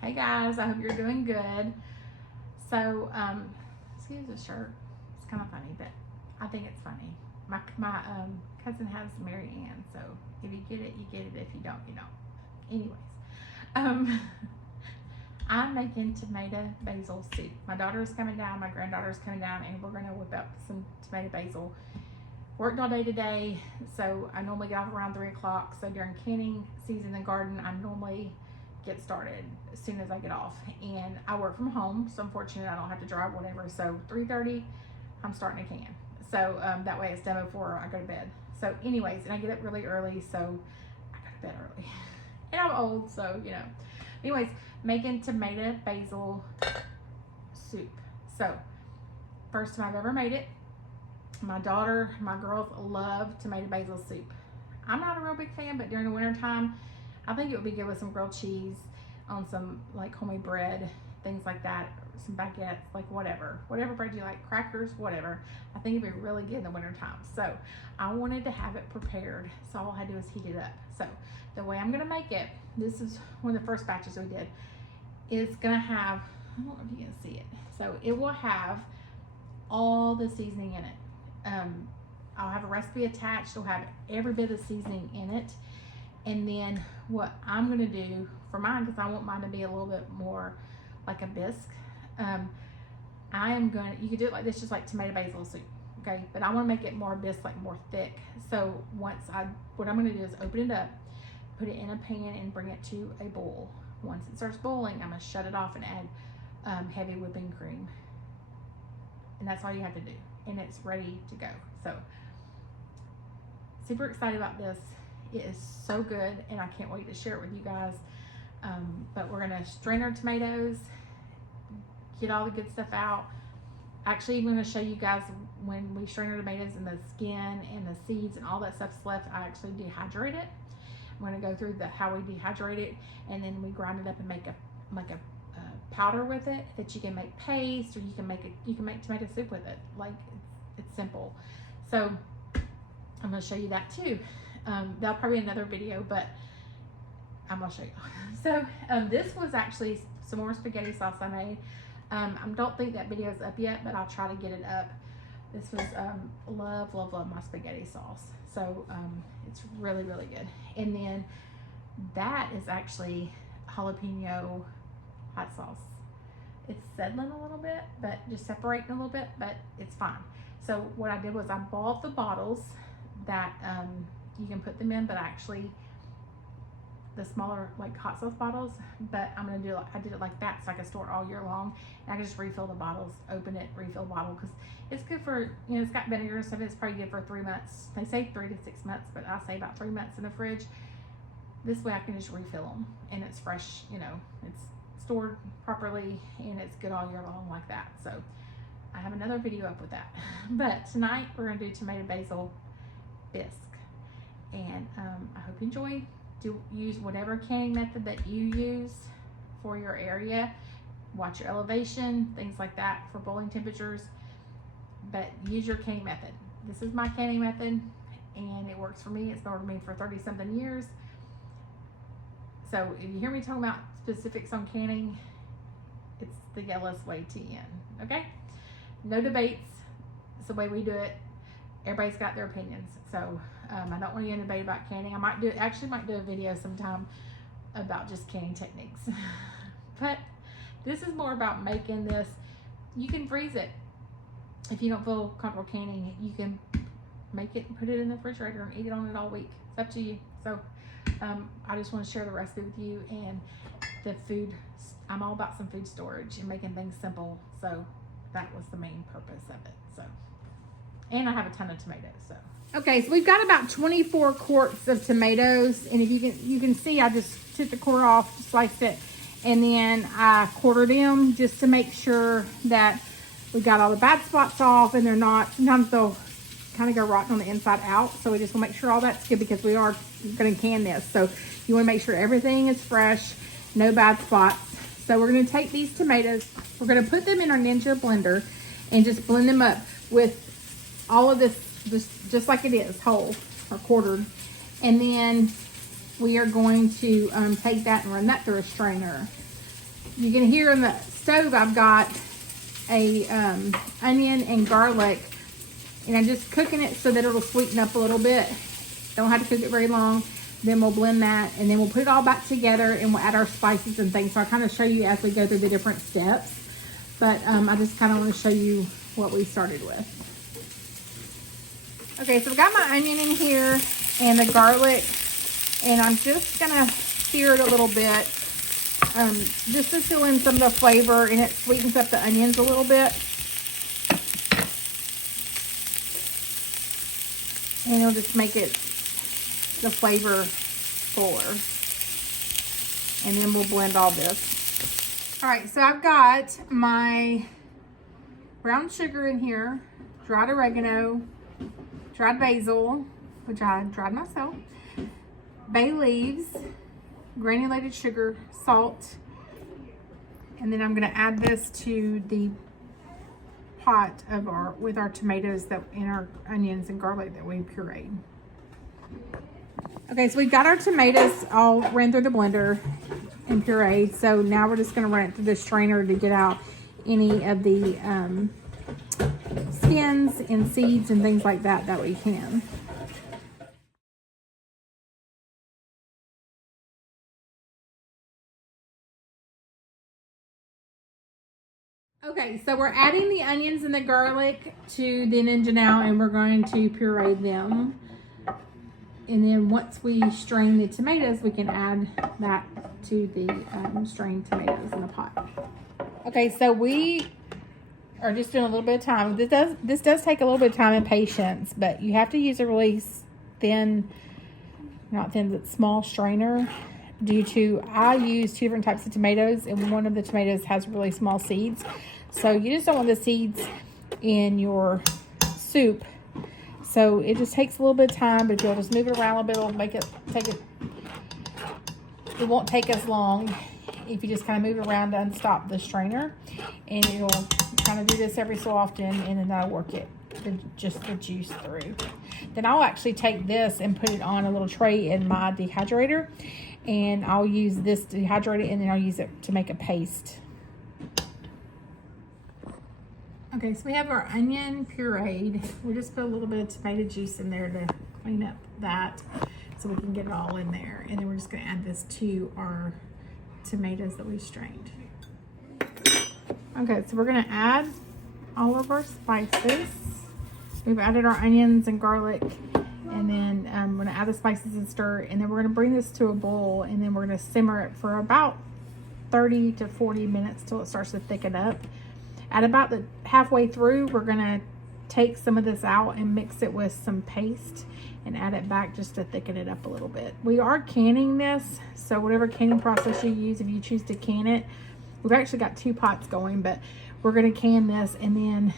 Hey guys, I hope you're doing good. So, excuse the shirt. It's kind of funny, but I think it's funny. My cousin has Mary Ann, so if you get it, you get it. If you don't, you don't. Anyways, I'm making tomato basil soup. My daughter is coming down, my granddaughter is coming down, and we're gonna whip up some tomato basil. Worked all day today, so I normally get off around 3 o'clock. So during canning season in the garden, I normally get started as soon as I get off, and I work from home, so I'm fortunate I don't have to drive, whatever. So 3:30 I'm starting to can, so that way it's done before I go to bed. So anyways, and I get up really early, so I go to bed early and I'm old, so you know. Anyways, making tomato basil soup. So first time I've ever made it. My daughter, my girls love tomato basil soup. I'm not a real big fan, but during the winter time I think it would be good with some grilled cheese on some like homemade bread, things like that, some baguettes, like whatever bread you like, crackers, whatever. I think it'd be really good in the winter time. So I wanted to have it prepared, so all I had to do is heat it up. So the way I'm gonna make it, this is one of the first batches we did, is gonna have, I don't know if you can see it, so it will have all the seasoning in it. I'll have a recipe attached. It'll have every bit of seasoning in it. And then what I'm gonna do for mine, because I want mine to be a little bit more like a bisque, I am gonna, you could do it like this, just like tomato basil soup, okay? But I wanna make it more bisque, like more thick. So what I'm gonna do is open it up, put it in a pan and bring it to a boil. Once it starts boiling, I'm gonna shut it off and add heavy whipping cream. And that's all you have to do. And it's ready to go. So super excited about this. It is so good, and I can't wait to share it with you guys. But we're gonna strain our tomatoes, get all the good stuff out. Actually, I'm gonna show you guys when we strain our tomatoes and the skin and the seeds and all that stuff's left, I actually dehydrate it. I'm gonna go through how we dehydrate it, and then we grind it up and make a powder with it that you can make paste, or you can make tomato soup with it. Like it's simple. So I'm gonna show you that too. That'll probably be another video, but I'm gonna show you. So this was actually some more spaghetti sauce I made. I don't think that video is up yet, but I'll try to get it up. This was love my spaghetti sauce. So it's really good. And then that is actually jalapeno hot sauce. It's settling a little bit, but just separating a little bit, but it's fine. So what I did was I bought the bottles that you can put them in, but actually the smaller like hot sauce bottles, but I'm gonna do it, I did it like that so I can store it all year long, and I can just refill the bottles, open it, refill the bottle, because it's good for, you know, it's got vinegar and stuff. It's probably good for 3 months. They say 3 to 6 months, but I say about 3 months in the fridge. This way I can just refill them, and it's fresh, you know, it's stored properly, and it's good all year long like that. So I have another video up with that. But tonight we're gonna do tomato basil bisque, and I hope you enjoy. Use whatever canning method that you use for your area. Watch your elevation, things like that for boiling temperatures, but use your canning method. This is my canning method, and it works for me. It's been working for me for 30 something years. So if you hear me talking about specifics on canning, it's the yellowest way to end, okay? No debates. It's the way we do it. Everybody's got their opinions. So I don't want to get in a debate about canning. I might do a video sometime about just canning techniques. But this is more about making this. You can freeze it. If you don't feel comfortable canning, you can make it and put it in the refrigerator and eat it on it all week. It's up to you. So I just want to share the recipe with you, and the food. I'm all about some food storage and making things simple. So that was the main purpose of it. So, and I have a ton of tomatoes. So okay, so we've got about 24 quarts of tomatoes, and if you can see, I just took the core off, sliced it, and then I quartered them just to make sure that we got all the bad spots off, and they're not. Sometimes they'll kind of go rotten on the inside out, so we just want to make sure all that's good, because we are going to can this. So you want to make sure everything is fresh, no bad spots. So we're going to take these tomatoes, we're going to put them in our Ninja blender and just blend them up with all of this, just like it is, whole or quartered. And then we are going to take that and run that through a strainer. You can hear in the stove I've got a onion and garlic, and I'm just cooking it so that it'll sweeten up a little bit. Don't have to cook it very long. Then we'll blend that, and then we'll put it all back together, and we'll add our spices and things. So I kind of show you as we go through the different steps, but I just kind of want to show you what we started with. Okay, so I've got my onion in here and the garlic, and I'm just gonna sear it a little bit, just to fill in some of the flavor, and it sweetens up the onions a little bit. And it'll just make it the flavor fuller. And then we'll blend all this. All right, so I've got my brown sugar in here, dried oregano, dried basil, which I dried myself, bay leaves, granulated sugar, salt, and then I'm gonna add this to the pot of with our tomatoes and our onions and garlic that we pureed. Okay, so we've got our tomatoes all ran through the blender and pureed. So now we're just gonna run it through the strainer to get out any of the skins and seeds and things like that that we can. Okay, so we're adding the onions and the garlic to the ninja now, and we're going to puree them. And then once we strain the tomatoes, we can add that to the strained tomatoes in the pot. Okay, so we are just doing a little bit of time. This does take a little bit of time and patience, but you have to use a really thin, not thin, but small strainer, due to I use 2 different types of tomatoes, and one of the tomatoes has really small seeds. So you just don't want the seeds in your soup. So it just takes a little bit of time, but if you'll just move it around a little bit, it won't take as long if you just kind of move it around to unstop the strainer. And it'll kind of do this every so often, and then that'll work just the juice through. Then I'll actually take this and put it on a little tray in my dehydrator, and I'll use this to dehydrate it, and then I'll use it to make a paste. Okay, so we have our onion pureed. We just put a little bit of tomato juice in there to clean up that so we can get it all in there. And then we're just gonna add this to our tomatoes that we strained. Okay, so we're gonna add all of our spices. We've added our onions and garlic, and then I'm gonna add the spices and stir, and then we're gonna bring this to a boil, and then we're gonna simmer it for about 30 to 40 minutes till it starts to thicken up. At about the halfway through, we're gonna take some of this out and mix it with some paste and add it back just to thicken it up a little bit. We are canning this, so whatever canning process you use, if you choose to can it, we've actually got 2 pots going, but we're gonna can this, and then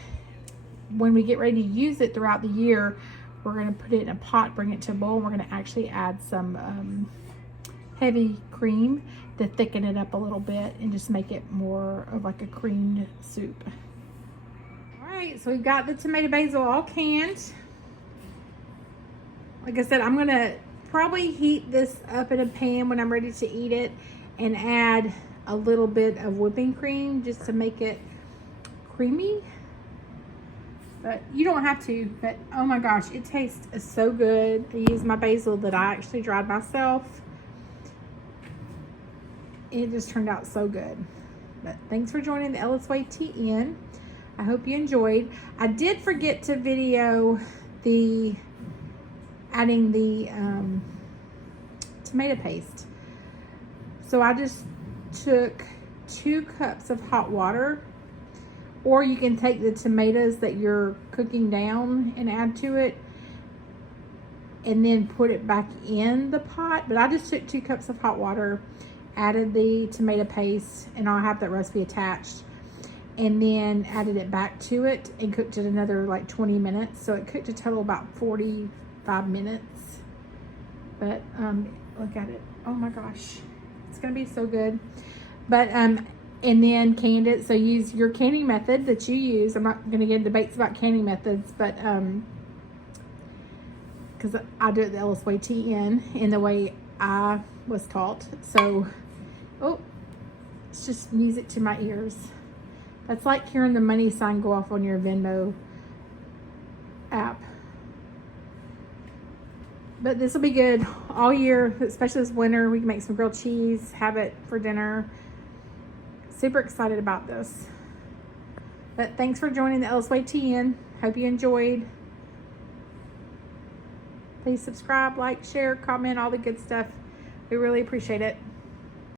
when we get ready to use it throughout the year, we're gonna put it in a pot, bring it to a boil, and we're gonna actually add some heavy cream to thicken it up a little bit and just make it more of like a creamed soup. All right, so we've got the tomato basil all canned. Like I said, I'm gonna probably heat this up in a pan when I'm ready to eat it and add a little bit of whipping cream just to make it creamy. But you don't have to, but oh my gosh, it tastes so good. I used my basil that I actually dried myself. It just turned out so good. But thanks for joining the Ellis Way TN. I hope you enjoyed. I did forget to video adding the tomato paste. So I just took 2 cups of hot water, or you can take the tomatoes that you're cooking down and add to it and then put it back in the pot. But I just took 2 cups of hot water, added the tomato paste, and I'll have that recipe attached, and then added it back to it and cooked it another like 20 minutes. So it cooked a total about 45 minutes. But look at it. Oh my gosh, it's gonna be so good. But and then canned it. So use your canning method that you use. I'm not gonna get into debates about canning methods, but because I do it the Ellis Way TN in the way I was taught. So, oh, It's just music to my ears. That's like hearing the money sign go off on your Venmo app. But this will be good all year, especially this winter. We can make some grilled cheese, have it for dinner. Super excited about this. But thanks for joining the Ella's Way TN. Hope you enjoyed. Please subscribe, like, share, comment, all the good stuff. We really appreciate it.